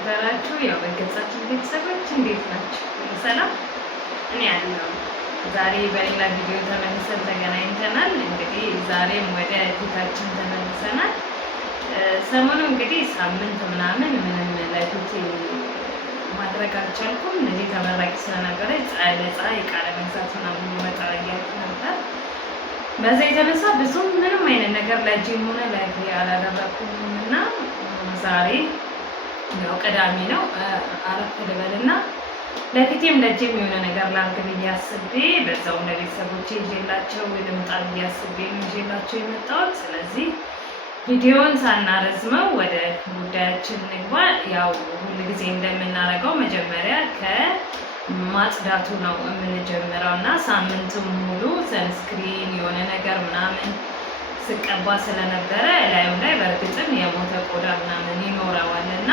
የተከበራችሁ ያው በገጻችን ቤተሰቦች እንዴት ናችሁ? ሰላም እኔ ያለው ዛሬ በሌላ ቪዲዮ ተመልሰን ተገናኝተናል። እንግዲህ ዛሬም ወደ ፊታችን ተመልሰናል። ሰሞኑ እንግዲህ ሳምንት ምናምን ምንም ለፊቴ ማድረግ አልቻልኩም። እዚህ ተመራቂ ስለነበረ ፀሐይ ቃለ መግዛት ምናምን መጣ እያልኩ ነበር። በዛ የተነሳ ብዙም ምንም አይነት ነገር ለእጄም ሆነ ለፊቴ አላደረኩም እና ዛሬ ያው ቅዳሜ ነው አረፍ ልበልና ለፊቴም ለእጄም የሆነ ነገር ላድርግ ብዬ አስቤ በዛውም ለቤተሰቦቼ ይዤላቸው ልምጣ ብዬ አስቤ ነው ይዤላቸው የመጣሁት። ስለዚህ ቪዲዮውን ሳናረዝመው ወደ ጉዳያችን ንግባ። ያው ሁልጊዜ እንደምናደርገው መጀመሪያ ከማጽዳቱ ነው የምንጀምረው እና ሳምንቱን ሙሉ ሰንስክሪን የሆነ ነገር ምናምን ስቀባ ስለነበረ ላዩ ላይ በእርግጥም የሞተ ቆዳ ምናምን ይኖረዋል እና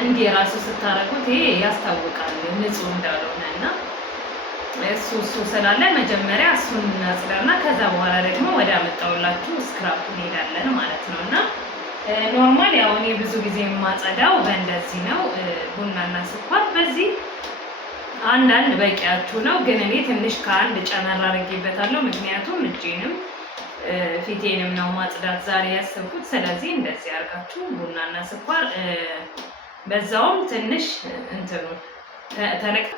እንዲህ ራሱ ስታረጉት ይሄ ያስታውቃል ንጹህ እንዳልሆነ እና እሱ ስላለ መጀመሪያ እሱን እናጽዳና ከዛ በኋላ ደግሞ ወደ አመጣውላችሁ ስክራፕ እንሄዳለን ማለት ነው። እና ኖርማል ያው እኔ ብዙ ጊዜ የማጸዳው በእንደዚህ ነው፣ ቡናና ስኳር በዚህ አንዳንድ በቂያችሁ ነው። ግን እኔ ትንሽ ከአንድ ጨመር አድርጌበታለሁ፣ ምክንያቱም እጄንም ፊቴንም ነው ማጽዳት ዛሬ ያሰብኩት። ስለዚህ እንደዚህ አድርጋችሁ ቡናና ስኳር በዛውም ትንሽ እንትኑ ተለቅ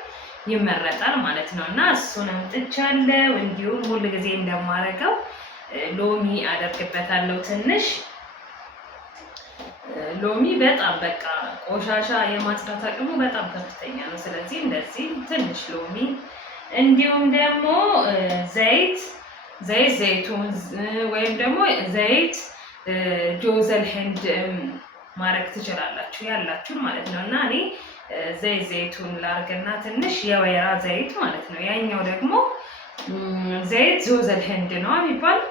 ይመረጣል ማለት ነው። እና እሱን አምጥቻለሁ። እንዲሁም ሁል ጊዜ እንደማደርገው ሎሚ አደርግበታለሁ። ትንሽ ሎሚ በጣም በቃ ቆሻሻ የማጽዳት አቅሙ በጣም ከፍተኛ ነው። ስለዚህ እንደዚህ ትንሽ ሎሚ እንዲሁም ደግሞ ዘይቱን ወይም ደግሞ ዘይት ጆዘል ህንድ ማድረግ ትችላላችሁ ያላችሁን ማለት ነው። እና እኔ ዘይቱን ላርግና ትንሽ የወይራ ዘይት ማለት ነው። ያኛው ደግሞ ዘይት ጆዘል ህንድ ነው የሚባለው።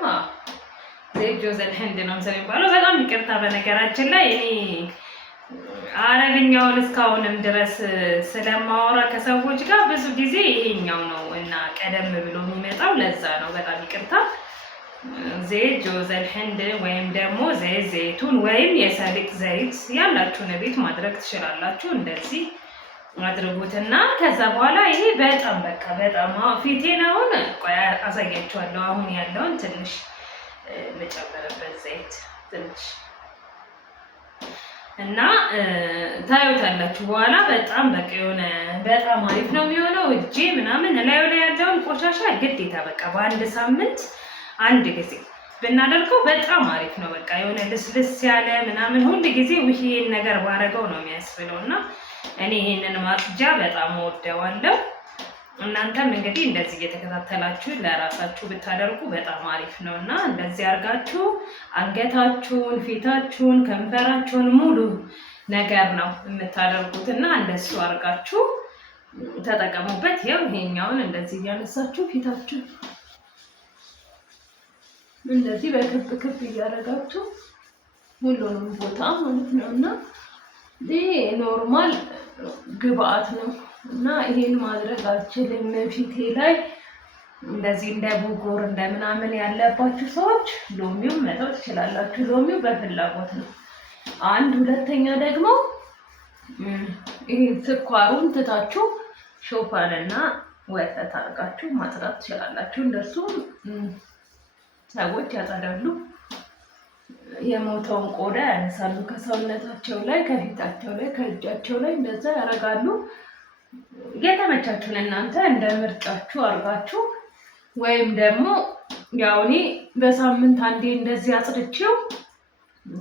ዘይት ጆዘል ህንድ ነው የሚባለው። በጣም ይቅርታ በነገራችን ላይ እኔ አረብኛውን እስካሁንም ድረስ ስለማወራ ከሰዎች ጋር ብዙ ጊዜ ይሄኛው ነው እና ቀደም ብሎ የሚመጣው ለዛ ነው። በጣም ይቅርታ። ዘይት ጆዘል ህንድ ወይም ደግሞ ዘይቱን ወይም የሰሊጥ ዘይት ያላችሁን ቤት ማድረግ ትችላላችሁ። እንደዚህ አድርጉትና ከዛ በኋላ ይሄ በጣም በቃ በጣም ፊቴን አሁን አሳያችኋለሁ። አሁን ያለውን ትንሽ ልጨምርበት ዘይት ትንሽ እና ታዩታላችሁ በኋላ በጣም በቃ የሆነ በጣም አሪፍ ነው የሚሆነው። እጄ ምናምን ላዩ ላይ ያለውን ቆሻሻ ግዴታ በቃ በአንድ ሳምንት አንድ ጊዜ ብናደርገው በጣም አሪፍ ነው። በቃ የሆነ ልስልስ ያለ ምናምን ሁሉ ጊዜ ይሄን ነገር ባረገው ነው የሚያስብለው እና እኔ ይሄንን ማጽጃ በጣም ወደዋለሁ። እናንተም እንግዲህ እንደዚህ እየተከታተላችሁ ለራሳችሁ ብታደርጉ በጣም አሪፍ ነው እና እንደዚህ አድርጋችሁ አንገታችሁን፣ ፊታችሁን፣ ከንፈራችሁን ሙሉ ነገር ነው የምታደርጉት እና እንደሱ አድርጋችሁ ተጠቀሙበት። ያው ይሄኛውን እንደዚህ እያነሳችሁ ፊታችሁ እንደዚህ በክብ ክብ እያደረጋችሁ ሁሉንም ቦታ ማለት ነው እና ይሄ ኖርማል ግብአት ነው እና ይሄን ማድረግ አልችልም ፊቴ ላይ እንደዚህ እንደ ቡጉር እንደ ምናምን ያለባችሁ ሰዎች ሎሚውን መተው ትችላላችሁ። ሎሚው በፍላጎት ነው። አንድ ሁለተኛ ደግሞ ይሄ ስኳሩን ትታችሁ ሾፋንና ወተት አድርጋችሁ ማጽዳት ትችላላችሁ። እንደሱ ሰዎች ያጸዳሉ። የሞተውን ቆዳ ያነሳሉ ከሰውነታቸው ላይ፣ ከፊታቸው ላይ፣ ከእጃቸው ላይ እንደዛ ያደርጋሉ። የተመቻችሁን እናንተ እንደ ምርጫችሁ አድርጋችሁ ወይም ደግሞ ያው እኔ በሳምንት አንዴ እንደዚህ አጽድቼው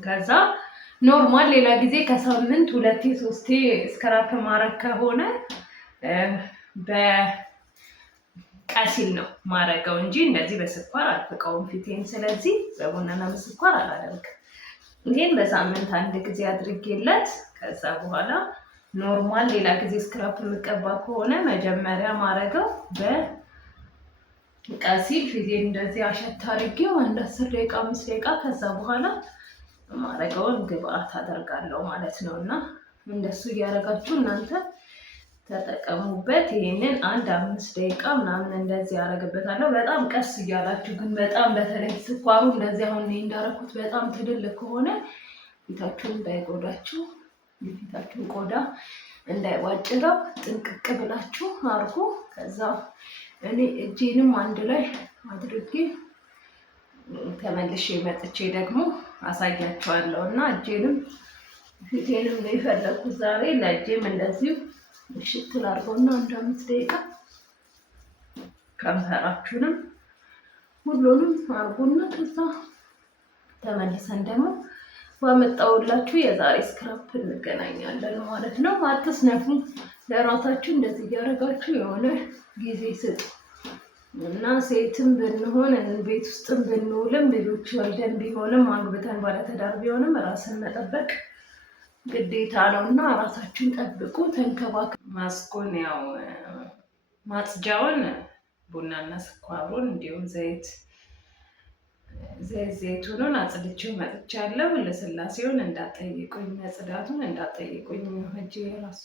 ከዛ ኖርማል ሌላ ጊዜ ከሳምንት ሁለቴ ሶስቴ ስክራፕ ማድረግ ከሆነ በቀሲል ነው ማረገው እንጂ እንደዚህ በስኳር አልፍቀውም ፊቴን። ስለዚህ በቡናና በስኳር አላደርግም። ይሄን በሳምንት አንድ ጊዜ አድርጌለት ከዛ በኋላ ኖርማል ሌላ ጊዜ ስክራፕ የምቀባ ከሆነ መጀመሪያ ማረገው በቀሲል ፊቴን እንደዚህ አሸት አድርጌው አንድ 10 ደቂቃ 5 ደቂቃ ከዛ በኋላ ማረገውን ግብአት አደርጋለሁ ማለት ነው። እና እንደሱ እያደረጋችሁ እናንተ ተጠቀሙበት። ይሄንን አንድ 5 ደቂቃ ምናምን እንደዚህ ያደርግበታለሁ። በጣም ቀስ እያላችሁ ግን በጣም በተለይ ስኳሩ እንደዚህ አሁን እንዳረኩት በጣም ትልልቅ ከሆነ ፊታችሁን እንዳይጎዳችሁ የፊታችሁን ቆዳ እንዳይዋጭረው ጥንቅቅ ብላችሁ አርጉ። ከዛ እኔ እጄንም አንድ ላይ አድርጌ ተመልሼ መጥቼ ደግሞ አሳያችኋለሁ እና እጄንም ፊቴንም ነው የፈለኩት ዛሬ። ለእጄም እንደዚሁ እሽት ላድርገውና አንድ 5 ደቂቃ ከንፈራችሁንም ሁሉንም አርጉና ከዛ ተመልሰን ደግሞ ባመጣውላችሁ የዛሬ ስክራፕ እንገናኛለን ማለት ነው። አትስነፉ። ለራሳችሁ እንደዚህ እያደረጋችሁ የሆነ ጊዜ ስጡ እና ሴትም ብንሆን ቤት ውስጥም ብንውልም ልጆች ወልደን ቢሆንም አግብተን ባለትዳር ቢሆንም ራስን መጠበቅ ግዴታ ነው እና ራሳችሁን ጠብቁ፣ ተንከባከቡ። ማስኩን ያው ማጽጃውን ቡናና ስኳሩን እንዲሁም ዘይቱን አጽድቼው መጥቻለሁ። ለስላሴውን እንዳጠይቁኝ መጽዳቱን እንዳጠይቁኝ እጄ ራሱ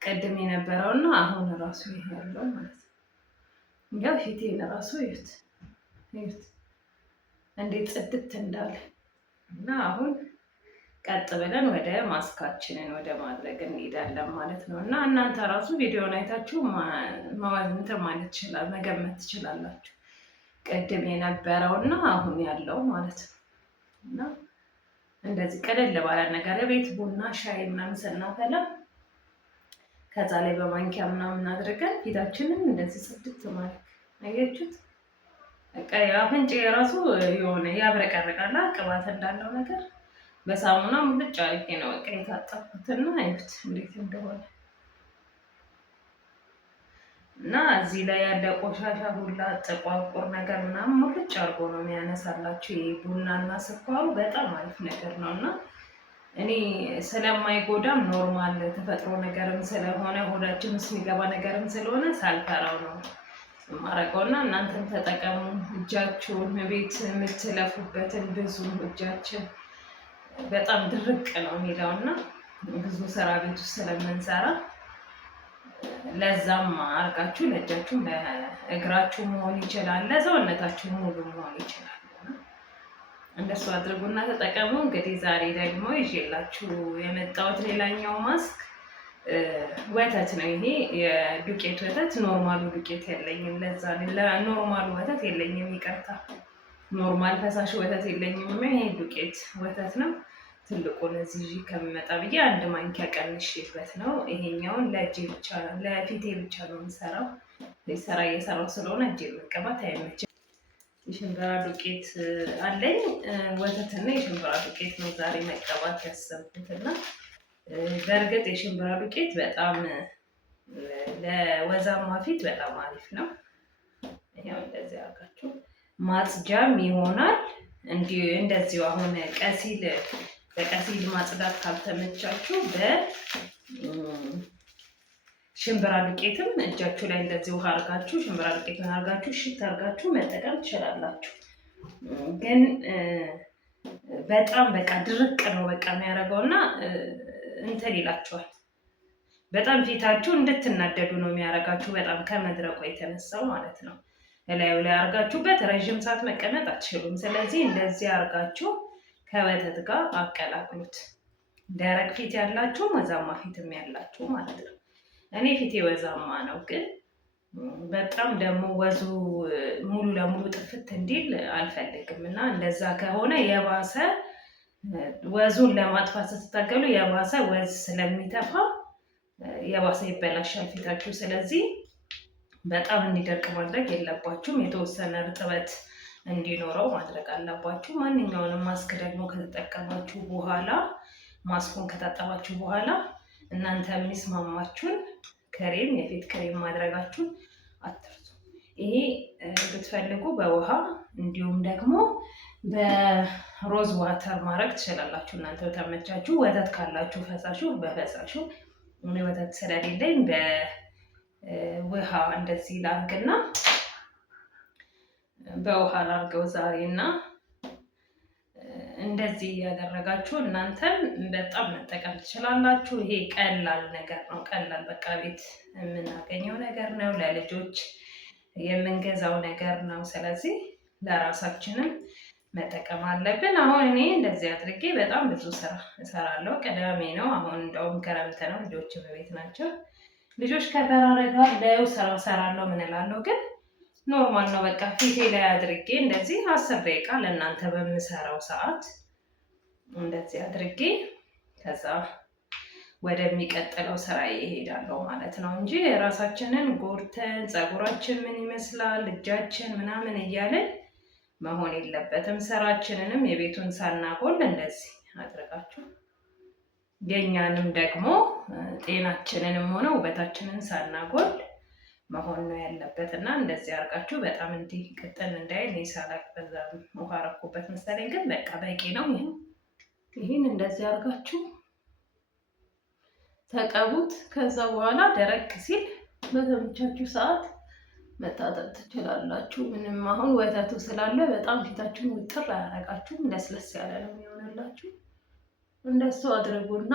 ቀድም የነበረውና አሁን ራሱ ይሄ ያለው ማለት ነው። ያው ፊቴን ራሱ ይዩት እንዴት ጽድት እንዳለ እና አሁን ቀጥ ብለን ወደ ማስካችንን ወደ ማድረግ እንሄዳለን ማለት ነው። እና እናንተ ራሱ ቪዲዮን አይታችሁ እንትን ማለት ይችላል መገመት ትችላላችሁ፣ ቅድም የነበረው እና አሁን ያለው ማለት ነው። እና እንደዚህ ቀለል ባለ ነገር ቤት ቡና ሻይ ምናምን ስናፈላ ከዛ ላይ በማንኪያ ምናምን አድርገን ፊታችንን እንደዚህ ጽድት ማለት አያችሁት። በቃ አፍንጫ የራሱ የሆነ ያብረቀርቃል ቅባት እንዳለው ነገር በሳሙና ሙልጭ አድርጌ ነው በቃ የታጠብኩትና አዩት እንዴት እንደሆነ እና እዚህ ላይ ያለ ቆሻሻ ሁላ ጥቋቁር ነገር ምናምን ሙልጭ አድርጎ ነው የሚያነሳላችሁ። ቡናና ስኳሩ በጣም አሪፍ ነገር ነው እና እኔ ስለማይጎዳም ኖርማል ተፈጥሮ ነገርም ስለሆነ ሆዳችን ውስጥ የሚገባ ነገርም ስለሆነ ሳልፈራው ነው ማረገውና እናንተም ተጠቀሙ። እጃችሁን ቤት የምትለፉበትን ብዙ እጃችን በጣም ድርቅ ነው የሚለውና ብዙ ስራ ቤት ውስጥ ስለምንሰራ ለዛም አርጋችሁ ለእጃችሁ ለእግራችሁ መሆን ይችላል፣ ለሰውነታችሁ ሙሉ መሆን ይችላል። እንደሱ አድርጉና ተጠቀሙ። እንግዲህ ዛሬ ደግሞ ይዤላችሁ የመጣሁት ሌላኛው ማስክ ወተት ነው። ይሄ የዱቄት ወተት ኖርማሉ ዱቄት የለኝም፣ ለዛ ኖርማሉ ወተት የለኝም፣ ይቅርታ ኖርማል ፈሳሽ ወተት የለኝም። ይሄ ዱቄት ወተት ነው። ትልቁን እዚህ ከመጣ ብዬ 1 ማንኪያ ቀንሼበት ነው። ይሄኛውን ለእጄ ብቻ ለፊቴ ብቻ ነው የምሰራው። ስራ እየሰራው ስለሆነ እጄ መቀባት አይመችም። የሽንብራ ዱቄት አለኝ፣ ወተትና የሽንብራ ዱቄት ነው ዛሬ መቀባት ያሰብኩትና በእርግጥ የሽንብራ ዱቄት በጣም ለወዛማ ፊት በጣም አሪፍ ነው። ያው እንደዚህ አድርጋችሁ ማጽጃም ይሆናል። እንደዚሁ አሁን በቀሲል ማጽዳት ካልተመቻችሁ በሽንብራ ዱቄትም እጃችሁ ላይ እንደዚህ ውሃ አርጋችሁ ሽንብራ ዱቄትን አርጋችሁ ሽት አርጋችሁ መጠቀም ትችላላችሁ። ግን በጣም በቃ ድርቅ ነው በቃ የሚያደርገውና እንትን ይላችኋል። በጣም ፊታችሁ እንድትናደዱ ነው የሚያደርጋችሁ፣ በጣም ከመድረቁ የተነሳው ማለት ነው። እላዩ ላይ አርጋችሁበት ረዥም ሰዓት መቀመጥ አትችሉም። ስለዚህ እንደዚህ አርጋችሁ ከወተት ጋር አቀላቅሉት። ደረቅ ፊት ያላችሁ ወዛማ ፊትም ያላችሁ ማለት ነው። እኔ ፊቴ ወዛማ ነው፣ ግን በጣም ደግሞ ወዙ ሙሉ ለሙሉ ጥፍት እንዲል አልፈልግም እና እንደዛ ከሆነ የባሰ ወዙን ለማጥፋት ስትታገሉ የባሰ ወዝ ስለሚተፋ የባሰ ይበላሻል ፊታችሁ። ስለዚህ በጣም እንዲደርቅ ማድረግ የለባችሁም። የተወሰነ እርጥበት እንዲኖረው ማድረግ አለባችሁ። ማንኛውንም ማስክ ደግሞ ከተጠቀማችሁ በኋላ ማስኩን ከታጠባችሁ በኋላ እናንተ የሚስማማችሁን ክሬም የፊት ክሬም ማድረጋችሁን አትርሱ። ይሄ ብትፈልጉ በውሃ እንዲሁም ደግሞ በሮዝ ዋተር ማድረግ ትችላላችሁ። እናንተ ተመቻችሁ። ወተት ካላችሁ ፈሳሹ በፈሳሹ፣ እኔ ወተት ስለሌለኝ በውሃ እንደዚህ ላርግና በውሃ ላርገው ዛሬና እንደዚህ ያደረጋችሁ እናንተም በጣም መጠቀም ትችላላችሁ። ይሄ ቀላል ነገር ነው። ቀላል በቃ ቤት የምናገኘው ነገር ነው። ለልጆች የምንገዛው ነገር ነው። ስለዚህ ለራሳችንም መጠቀም አለብን። አሁን እኔ እንደዚህ አድርጌ በጣም ብዙ ስራ እሰራለሁ። ቅዳሜ ነው አሁን፣ እንደውም ክረምት ነው፣ ልጆች በቤት ናቸው። ልጆች ከተራረጋ ላዩ ስራ እሰራለሁ ምን እላለሁ፣ ግን ኖርማል ነው። በቃ ፊቴ ላይ አድርጌ እንደዚህ 10 ደቂቃ ለእናንተ በምሰራው ሰዓት እንደዚህ አድርጌ ከዛ ወደሚቀጥለው ስራ ይሄዳለሁ ማለት ነው እንጂ ራሳችንን ጎርተን ፀጉራችን ምን ይመስላል እጃችን ምናምን እያለን መሆን የለበትም። ስራችንንም የቤቱን ሳናጎል እንደዚህ አድርጋችሁ የኛንም ደግሞ ጤናችንንም ሆነ ውበታችንን ሳናጎል መሆን ነው ያለበት እና እንደዚህ አድርጋችሁ በጣም እንዲህ ቅጥን እንዳይል ሳላቅ በዛ ውሃ ረኩበት መሰለኝ፣ ግን በቃ በቂ ነው። ይህን እንደዚህ አድርጋችሁ ተቀቡት። ከዛ በኋላ ደረቅ ሲል በተመቻችሁ ሰዓት መታጠብ ትችላላችሁ። ምንም አሁን ወተቱ ስላለ በጣም ፊታችሁን ውጥር አያረጋችሁም፣ ለስለስ ያለ ነው የሚሆንላችሁ። እንደሱ አድርጉና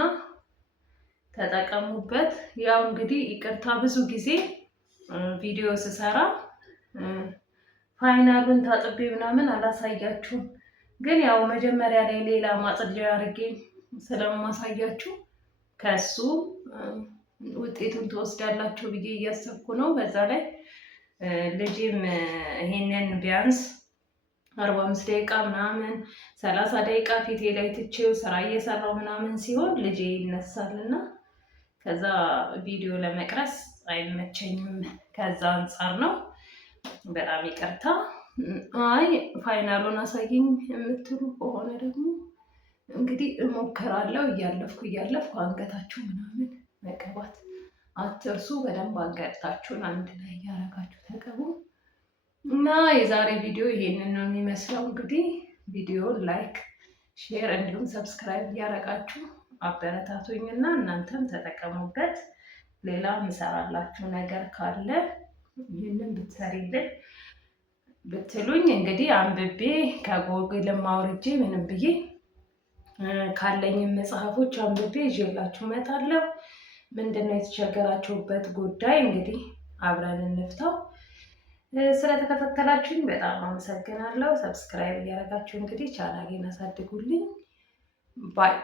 ተጠቀሙበት። ያው እንግዲህ ይቅርታ ብዙ ጊዜ ቪዲዮ ስሰራ ፋይናሉን ታጥቤ ምናምን አላሳያችሁም፣ ግን ያው መጀመሪያ ላይ ሌላ ማጽጃ አድርጌ ስለማሳያችሁ ከሱ ውጤቱን ትወስዳላችሁ ብዬ እያሰብኩ ነው። በዛ ላይ ልጅም ይሄንን ቢያንስ 45 ደቂቃ ምናምን 30 ደቂቃ ፊቴ ላይ ትቼው ስራ እየሰራው ምናምን ሲሆን ልጄ ይነሳልና ከዛ ቪዲዮ ለመቅረጽ አይመቸኝም። ከዛ አንጻር ነው። በጣም ይቅርታ። አይ ፋይናሉን አሳየኝ የምትሉ ከሆነ ደግሞ እንግዲህ እሞክራለሁ። እያለፍኩ አንገታችሁ ምናምን መቀባት አትርሱ። በደንብ አንገታችሁን አንድ ላይ እያረጋችሁ ተቀቡ እና የዛሬ ቪዲዮ ይሄንን ነው የሚመስለው። እንግዲህ ቪዲዮን ላይክ፣ ሼር እንዲሁም ሰብስክራይብ እያረጋችሁ አበረታቱኝ እና እናንተም ተጠቀሙበት። ሌላ ምሰራላችሁ ነገር ካለ ይህንን ብትሰሪልን ብትሉኝ እንግዲህ አንብቤ ከጎግልም አውርጄ ምንም ብዬ ካለኝም መጽሐፎች አንብቤ ይዤላችሁ እመጣለሁ። ምንድነው የተቸገራችሁበት ጉዳይ እንግዲህ አብረን እንፍታው። ስለተከታተላችሁኝ በጣም አመሰግናለሁ። ሰብስክራይብ እያደረጋችሁ እንግዲህ ቻናሌን አሳድጉልኝ። ባይ